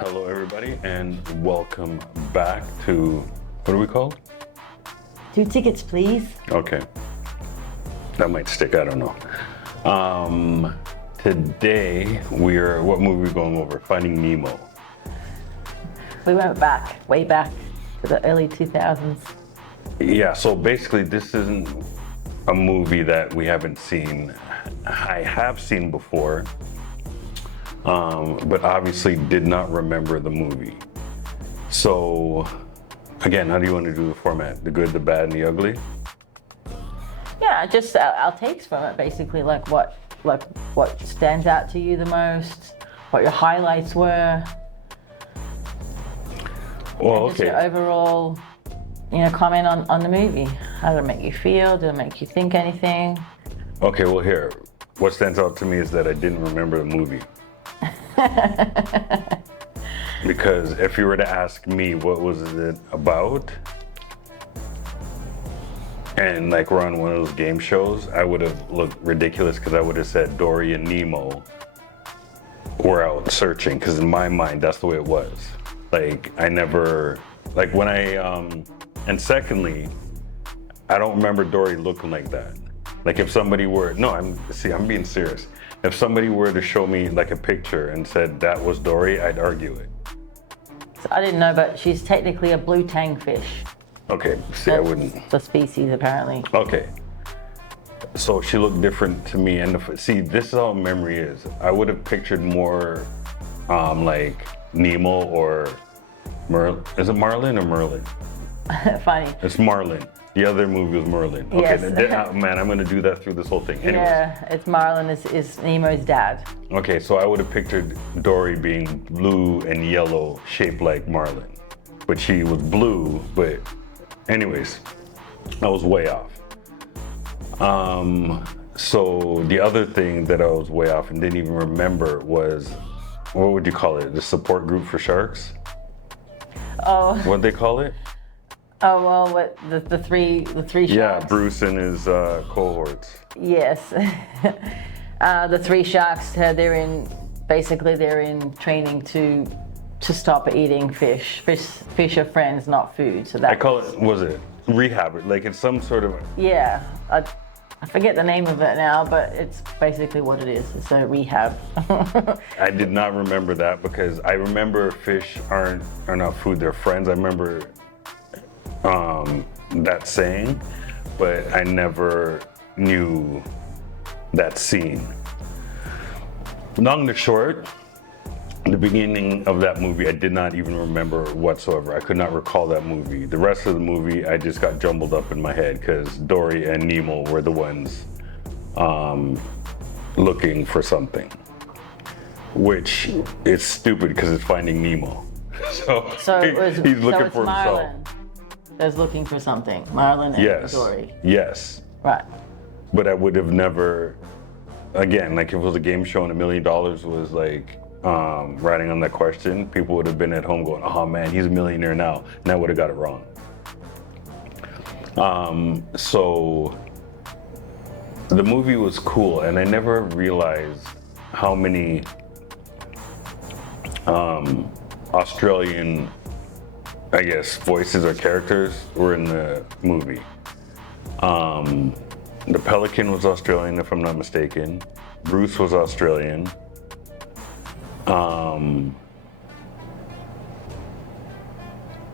Hello, everybody, and welcome back to what are we called? 2 tickets, please. Okay, that might stick. I don't know. Today what movie are we going over? Finding Nemo. We went back, way back to the early 2000s. Yeah. So basically, this isn't a movie that we haven't seen. I have seen before. But obviously did not remember the movie. So, again, how do you want to do the format? The good, the bad, and the ugly? Yeah, just our takes from it, basically, like what stands out to you the most, what your highlights were. Well, and just your overall, comment on the movie. How did it make you feel? Did it make you think anything? Okay, well, here, what stands out to me is that I didn't remember the movie. Because if you were to ask me what was it about, and like we're on one of those game shows, I would have looked ridiculous because I would have said Dory and Nemo were out searching, because in my mind that's the way it was. Like I never, like when and secondly, I don't remember Dory looking like that. Like if somebody were, no, I'm being serious. If somebody were to show me like a picture and said that was Dory, I'd argue it. So I didn't know, but she's technically a blue tang fish. Okay, see, I wouldn't. The species, apparently. Okay. So she looked different to me, and see, this is how memory is. I would have pictured more like Nemo or Merlin. Is it Marlin or Merlin? Funny. It's Marlin. The other movie was Merlin. Okay, Yes. Man, I'm gonna do that through this whole thing. Anyways. Yeah, it's Marlin is Nemo's dad. Okay, so I would have pictured Dory being blue and yellow, shaped like Marlin. But she was blue, but anyways, I was way off. So the other thing that I was way off and didn't even remember was, what would you call it? The support group for sharks? Oh. What'd they call it? Oh well, what the three sharks? Yeah, Bruce and his cohorts. Yes, the 3 sharks. They're in training to stop eating fish. Fish are friends, not food. So that I call it. Was it rehab? Like it's some sort of. Yeah, I forget the name of it now, but it's basically what it is. It's a rehab. I did not remember that because I remember fish are not food; they're friends. I remember that saying, but I never knew that scene. Long and short, the beginning of that movie, I did not even remember whatsoever. I could not recall that movie. The rest of the movie, I just got jumbled up in my head because Dory and Nemo were the ones looking for something, which is stupid because it's Finding Nemo. So he's looking for Marlin himself. That's looking for something. Marlin and Dory. Yes. Right. But I would have never, again, like if it was a game show and $1 million was like riding on that question, people would have been at home going, oh man, he's a millionaire now. And I would have got it wrong. So the movie was cool, and I never realized how many Australian, I guess, voices or characters were in the movie. The Pelican was Australian, if I'm not mistaken. Bruce was Australian.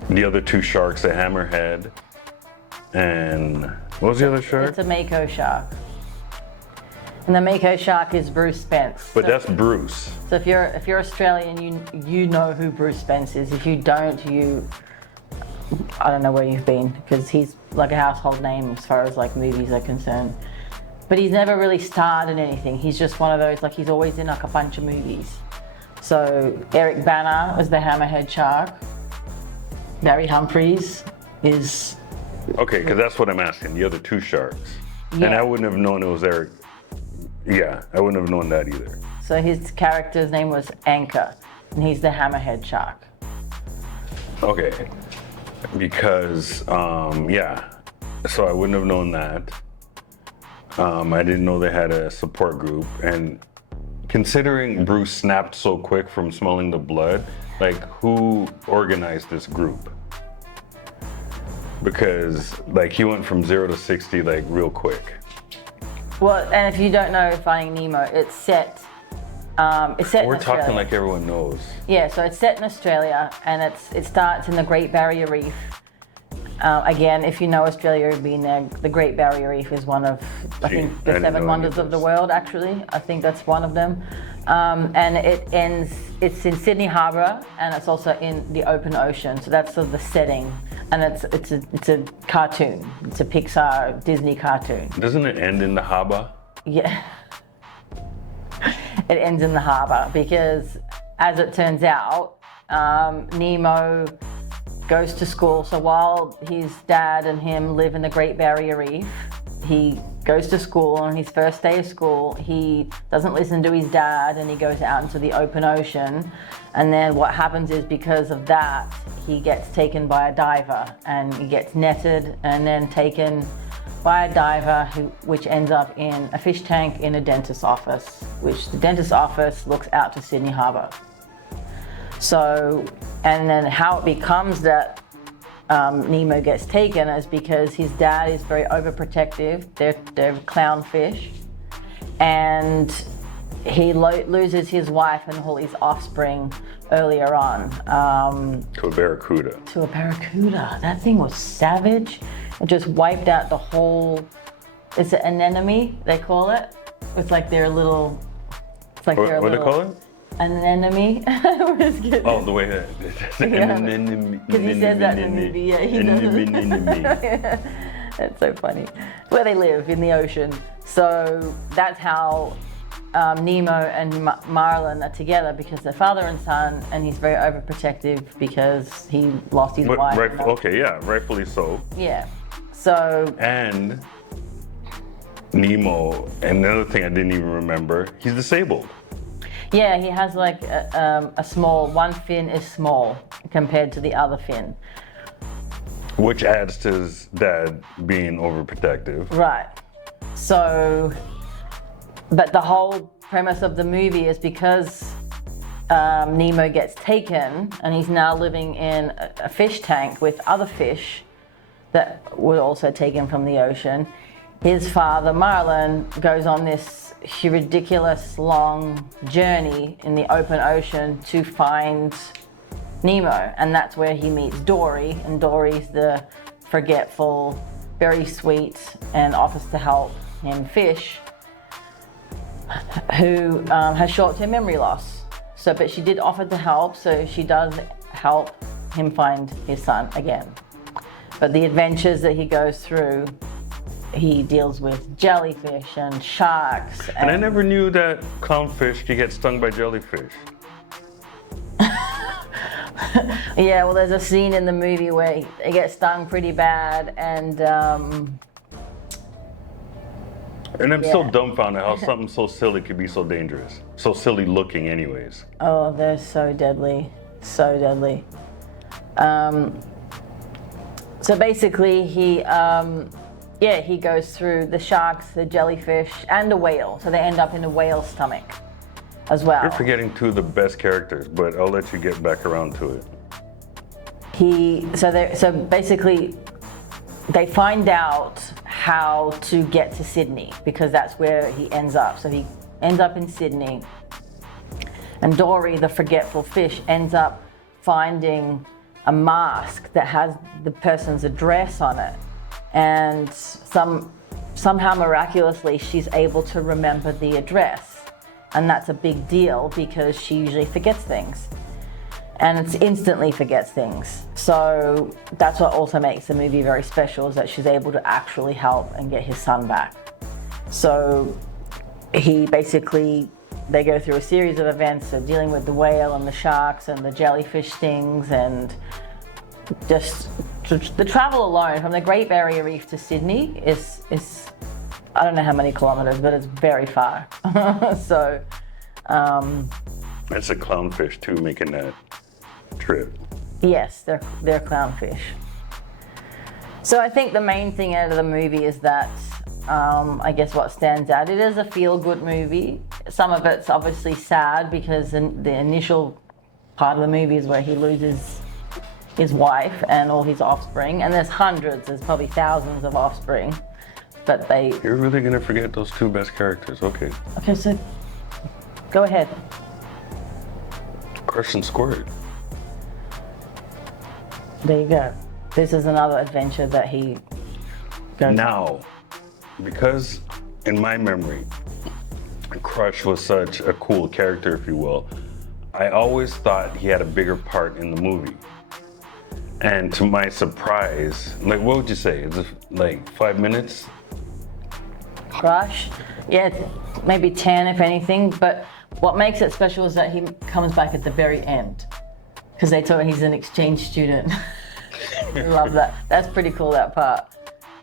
The other 2 sharks, the hammerhead, and what was the other shark? It's a mako shark. And the mako shark is Bruce Spence. But that's Bruce. So if you're Australian, you know who Bruce Spence is. If you don't, I don't know where you've been, because he's like a household name as far as like movies are concerned. But he's never really starred in anything. He's just one of those, like he's always in like a bunch of movies. So Eric Bana was the hammerhead shark. Barry Humphries is. Okay, because that's what I'm asking. The other 2 sharks. Yeah. And I wouldn't have known it was Eric. Yeah, I wouldn't have known that either. So his character's name was Anchor, and he's the hammerhead shark. Okay, because, yeah, so I wouldn't have known that. I didn't know they had a support group, and considering Bruce snapped so quick from smelling the blood, like who organized this group? Because like he went from 0 to 60 like real quick. Well, and if you don't know Finding Nemo, it's set in Australia. We're talking like everyone knows. Yeah, so it's set in Australia, and it starts in the Great Barrier Reef. Again, if you know Australia, you've been there. The Great Barrier Reef is one of, I think, the 7 wonders of the world, actually. I think that's one of them. And it's in Sydney Harbour, and it's also in the open ocean. So that's sort of the setting. And it's a cartoon. It's a Pixar Disney cartoon. Doesn't it end in the harbour? Yeah. It ends in the harbour because, as it turns out, Nemo goes to school. So while his dad and him live in the Great Barrier Reef, he goes to school. On his first day of school, he doesn't listen to his dad and he goes out into the open ocean. And then what happens is, because of that, he gets taken by a diver and he gets netted and then taken by a diver which ends up in a fish tank in a dentist's office, which the dentist's office looks out to Sydney Harbour. So, and then how it becomes that Nemo gets taken is because his dad is very overprotective. They're clownfish, and he loses his wife and all his offspring earlier on. To a barracuda. To a barracuda. That thing was savage. It just wiped out the whole. It's an anemone, they call it. It's like their little. It's like their what do little. they call it? An anemone. Oh, the way that. Because he says that in the movie. Yeah, he does. That's so funny. Where they live, in the ocean. So that's how Nemo and Marlin are together, because they're father and son, and he's very overprotective because he lost his wife. Okay, yeah, rightfully so. Yeah. So. And Nemo, and another thing I didn't even remember, he's disabled. Yeah, he has like a small, one fin is small compared to the other fin. Which adds to his dad being overprotective. Right. So, but the whole premise of the movie is because Nemo gets taken and he's now living in a fish tank with other fish that were also taken from the ocean. His father, Marlin, goes on this ridiculous long journey in the open ocean to find Nemo, and that's where he meets Dory, and Dory's the forgetful, very sweet, and offers to help him fish, who has short-term memory loss. So, but she did offer to help, so she does help him find his son again. But the adventures that he goes through, he deals with jellyfish and sharks. And I never knew that clownfish could get stung by jellyfish. Yeah, well, there's a scene in the movie where they get stung pretty bad, and I'm still dumbfounded how something so silly could be so dangerous. So silly looking anyways. oh, they're so deadly, so deadly. So basically, he goes through the sharks, the jellyfish, and a whale. So they end up in a whale's stomach as well. You're forgetting two of the best characters, but I'll let you get back around to it. So basically, they find out how to get to Sydney, because that's where he ends up. So he ends up in Sydney, and Dory, the forgetful fish, ends up finding a mask that has the person's address on it. And somehow miraculously, she's able to remember the address. And that's a big deal because she usually forgets things. And it's instantly forgets things. So that's what also makes the movie very special, is that she's able to actually help and get his son back. So they go through a series of events of dealing with the whale and the sharks and the jellyfish stings, and just the travel alone from the Great Barrier Reef to Sydney is I don't know how many kilometers, but it's very far. So That's a clownfish too, making that trip. yes, they're clownfish. So I think the main thing out of the movie is that I guess what stands out. It is a feel-good movie. Some of it's obviously sad because the initial part of the movie is where he loses his wife and all his offspring, and there's probably thousands of offspring, but they... You're really gonna forget those two best characters, okay. Okay, so go ahead. Crush and Squirt. There you go. This is another adventure that he goes Now, because in my memory, Crush was such a cool character, if you will, I always thought he had a bigger part in the movie. And to my surprise, like, what would you say? Is it like 5 minutes? Crush. Yeah, maybe 10 if anything, but what makes it special is that he comes back at the very end. Because they told him he's an exchange student. I love that. That's pretty cool, that part.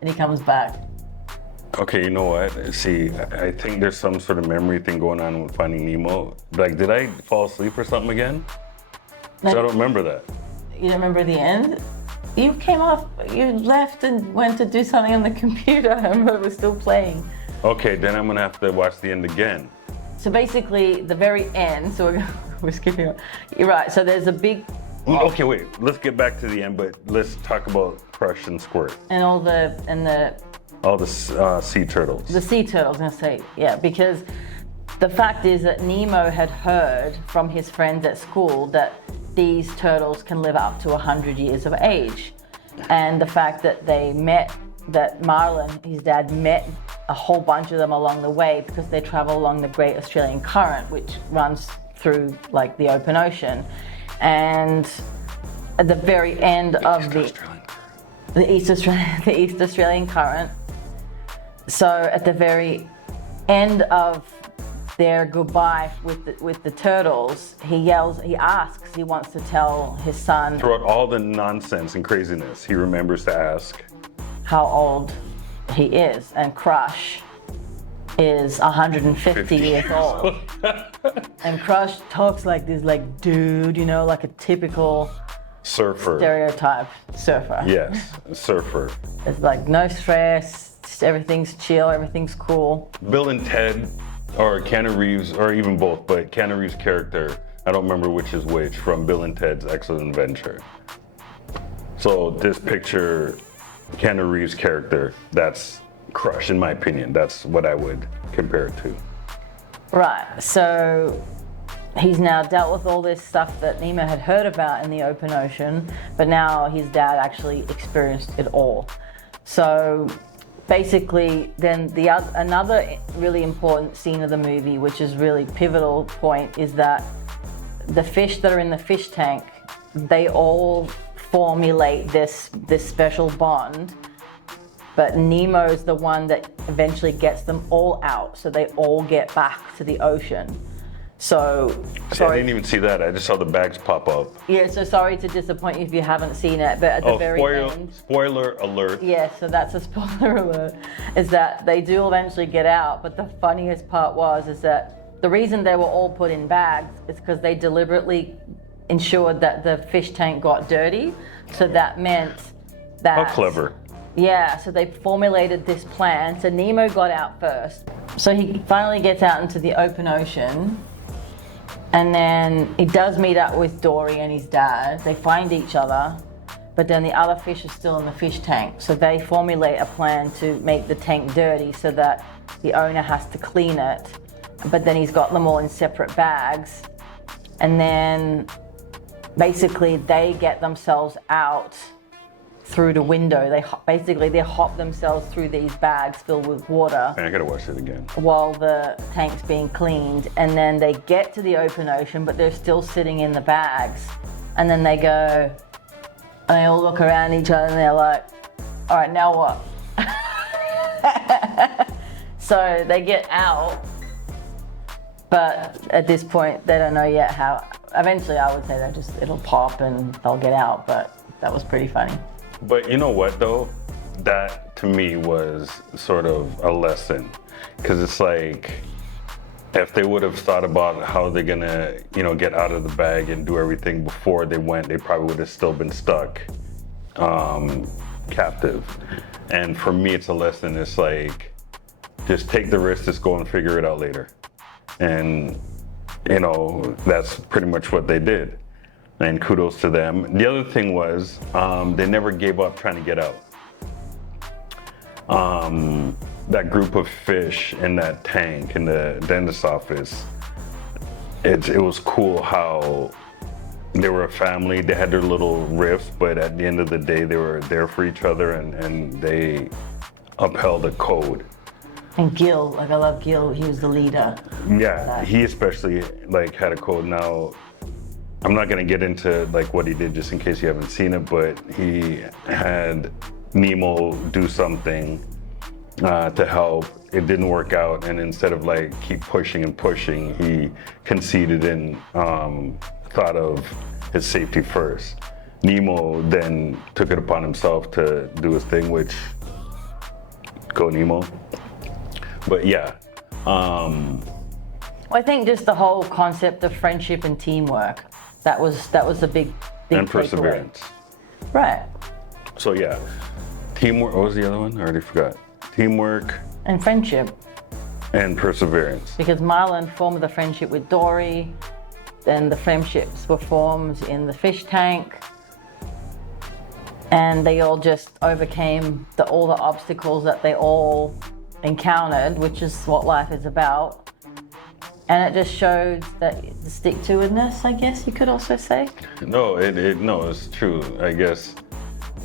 And he comes back. Okay, you know what? See, I think there's some sort of memory thing going on with Finding Nemo. Like, did I fall asleep or something again? So I don't remember that. You don't remember the end? You came off, you left and went to do something on the computer. I remember it was still playing. Okay, then I'm gonna have to watch the end again. So basically, the very end, so we're skipping on. You're right, so there's a big... Okay, wait, let's get back to the end, but let's talk about Crush and Squirt. And all the sea turtles. The sea turtles, I'm gonna say, yeah, because the fact is that Nemo had heard from his friends at school that these turtles can live up to 100 years of age. And the fact that that Marlin, his dad, met a whole bunch of them along the way because they travel along the Great Australian Current, which runs through like the open ocean. And at the very end of the East Australian Current, so at the very end of their goodbye with the turtles, he asks, he wants to tell his son. Throughout all the nonsense and craziness, he remembers to ask how old he is, and Crush is 150 years old. And Crush talks like this, like dude, you know, like a typical surfer. Stereotype surfer. Yes, a surfer. It's like no stress, just everything's chill, everything's cool. Bill and Ted, or Keanu Reeves, or even both, but Keanu Reeves' character, I don't remember which is which, from Bill and Ted's Excellent Adventure. So this picture, Keanu Reeves' character, that's Crush, in my opinion. That's what I would compare it to. Right, so he's now dealt with all this stuff that Nemo had heard about in the open ocean, but now his dad actually experienced it all. So basically, then another really important scene of the movie, which is really pivotal point, is that the fish that are in the fish tank, they all formulate this special bond, but Nemo's the one that eventually gets them all out, so they all get back to the ocean. So, sorry. I didn't even see that. I just saw the bags pop up. Yeah, so sorry to disappoint you if you haven't seen it, but at the very end... Spoiler alert. Yeah, so that's a spoiler alert, is that they do eventually get out, but the funniest part is that the reason they were all put in bags is because they deliberately ensured that the fish tank got dirty, so that meant that... How clever. Yeah, so they formulated this plan. So Nemo got out first. So he finally gets out into the open ocean. And then he does meet up with Dory and his dad. They find each other, but then the other fish is still in the fish tank. So they formulate a plan to make the tank dirty so that the owner has to clean it. But then he's got them all in separate bags. And then basically they get themselves out through the window. They hop themselves through these bags filled with water. I gotta watch it again. While the tank's being cleaned, and then they get to the open ocean, but they're still sitting in the bags. And then they go, and they all look around each other, and they're like, "All right, now what?" So they get out, but at this point, they don't know yet how. Eventually, I would say it'll pop and they'll get out. But that was pretty funny. But you know what though? That to me was sort of a lesson. Because it's like, if they would have thought about how they're gonna, get out of the bag and do everything before they went, they probably would have still been stuck captive. And for me, it's a lesson. It's like, just take the risk, just go and figure it out later. And, that's pretty much what they did. And kudos to them. The other thing was, they never gave up trying to get out. That group of fish in that tank in the dentist's office, it was cool how they were a family. They had their little rifts, but at the end of the day, they were there for each other, and they upheld a code. And Gil, I love Gil. He was the leader. Yeah, he especially had a code. Now, I'm not gonna get into what he did just in case you haven't seen it, but he had Nemo do something to help. It didn't work out, and instead of keep pushing and pushing, he conceded and thought of his safety first. Nemo then took it upon himself to do his thing, which go Nemo. But yeah. Well, I think just the whole concept of friendship and teamwork, that was a big and perseverance. Takeaway. Right. So yeah, teamwork. What was the other one? I already forgot. Teamwork and friendship. And perseverance. Because Marlon formed the friendship with Dory, then the friendships were formed in the fish tank, and they all just overcame all the obstacles that they all encountered, which is what life is about. And it just showed that the stick-to-itiveness, I guess you could also say. No, it's true. I guess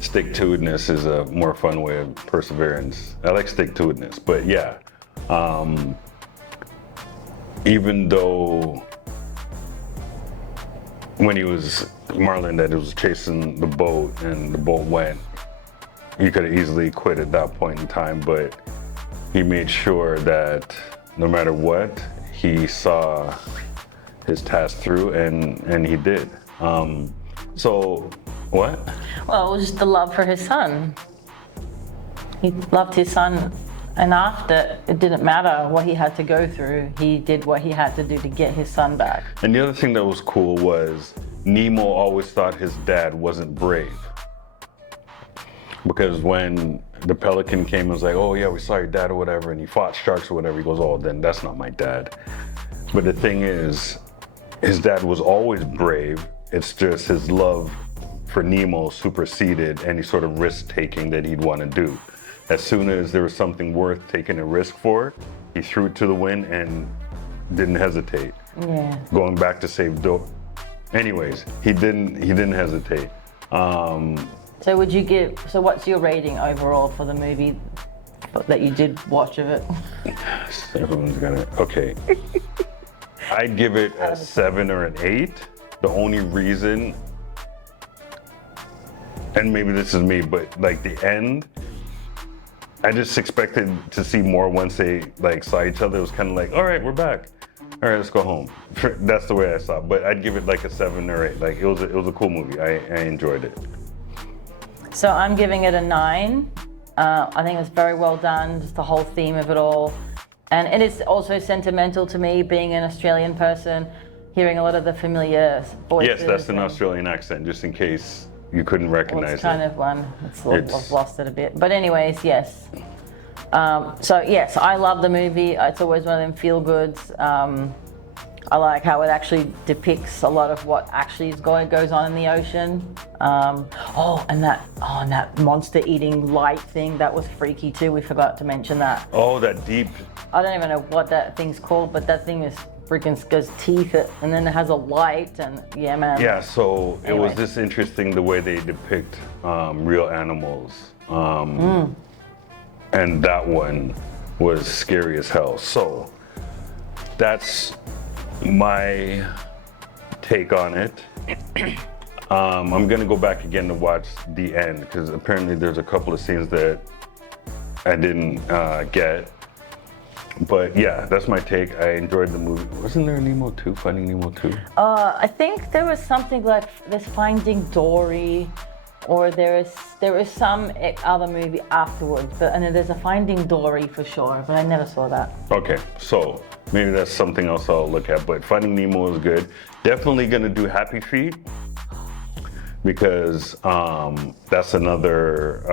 stick-to-itiveness is a more fun way of perseverance. I like stick-to-itiveness, but yeah. Even though when Marlon that was chasing the boat and the boat went, he could have easily quit at that point in time, but he made sure that no matter what, he saw his task through, and he did. So, what? Well, it was just the love for his son. He loved his son enough that it didn't matter what he had to go through. He did what he had to do to get his son back. And the other thing that was cool was Nemo always thought his dad wasn't brave. Because when the pelican came and was like, oh yeah, we saw your dad or whatever, and he fought sharks or whatever, he goes, oh, then that's not my dad. But the thing is, his dad was always brave. It's just his love for Nemo superseded any sort of risk-taking that he'd want to do. As soon as there was something worth taking a risk for, he threw it to the wind and didn't hesitate. Yeah. Going back to save Dory. Anyways, he didn't hesitate. So what's your rating overall for the movie that you did watch of it? Okay. I'd give it a 7 or an 8. The only reason, and maybe this is me, but the end, I just expected to see more once they saw each other. It was kind of all right, we're back. All right, let's go home. That's the way I saw it. But I'd give it a 7 or 8. It was a cool movie. I enjoyed it. So I'm giving it a 9. I think it was very well done, just the whole theme of it all. And it is also sentimental to me, being an Australian person, hearing a lot of the familiar voices. Yes, that's an Australian accent, just in case you couldn't recognize it's kind it. of one. I've lost it a bit. But anyways, yes. So yes, I love the movie. It's always one of them feel-goods. I like how it actually depicts a lot of what actually goes on in the ocean. And that monster-eating light thing, that was freaky too. We forgot to mention that. Oh, that deep. I don't even know what that thing's called, but that thing is freaking goes teeth, and then it has a light, and yeah, man. Yeah, so it Anyway. was just interesting the way they depict real animals. And that one was scary as hell. So that's my take on it. I'm gonna go back again to watch the end, because apparently there's a couple of scenes that I didn't get. But yeah, that's my take. I enjoyed the movie. Wasn't there a Nemo 2? Finding Nemo 2? I think there was something like there's Finding Dory, or there is some other movie afterwards. And then there's a Finding Dory for sure, but I never saw that. Okay, so maybe that's something else I'll look at. But Finding Nemo is good. Definitely gonna do Happy Feet, because that's another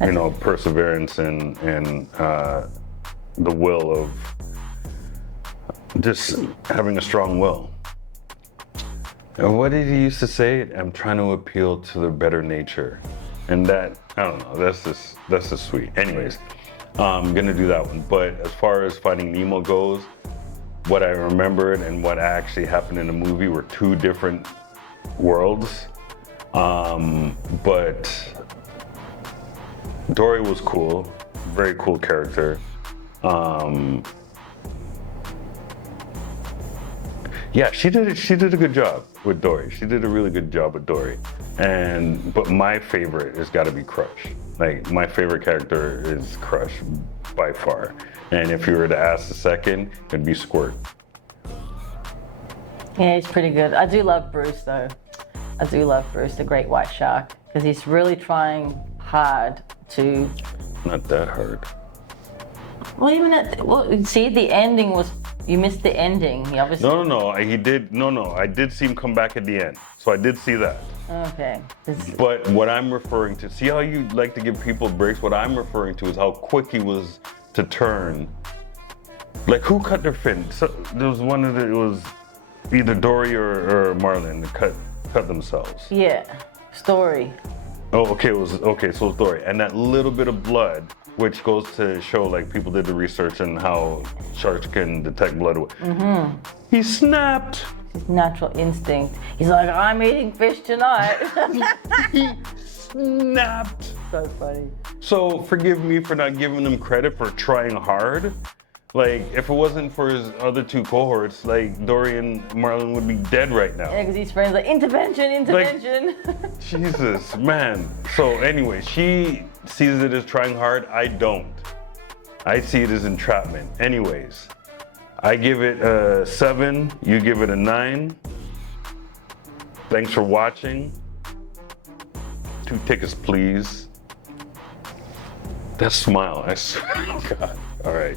you know, perseverance and the will of just having a strong will. And what did he used to say? I'm trying to appeal to their better nature. And that, I don't know, that's just sweet. Anyways, I'm gonna do that one. But as far as Finding Nemo goes, what I remembered and what actually happened in the movie were two different worlds. But Dory was cool, very cool character. Yeah, she did a good job with Dory. She did a really good job with Dory. But my favorite has got to be Crush. Like, my favorite character is Crush by far. And if you were to ask the second, it'd be Squirt. Yeah, he's pretty good. I do love Bruce though. I do love Bruce, the great white shark, because he's really trying hard to. Not that hard. Well, even see, the ending was. You missed the ending. He obviously. No. He did. No. I did see him come back at the end, so I did see that. Okay. But what I'm referring to, see how you like to give people breaks? What I'm referring to is how quick he was to turn. Like, who cut their fin? So, there was one of it was either Dory or Marlin that cut themselves. Yeah. Story. Oh, okay. So it was Dory, and that little bit of blood, which goes to show, like, people did the research on how sharks can detect blood. Mm-hmm. He snapped. His natural instinct. He's like, I'm eating fish tonight. He snapped. So funny. So forgive me for not giving him credit for trying hard. Like, if it wasn't for his other two cohorts, like, Dory and Marlin would be dead right now. Yeah, because his friends like, intervention. Like, Jesus, man. So anyway, she sees it as trying hard. I don't. I see it as entrapment. Anyways, I give it a 7. You give it a 9. Thanks for watching. 2 tickets, please. That smile, I swear to God. All right.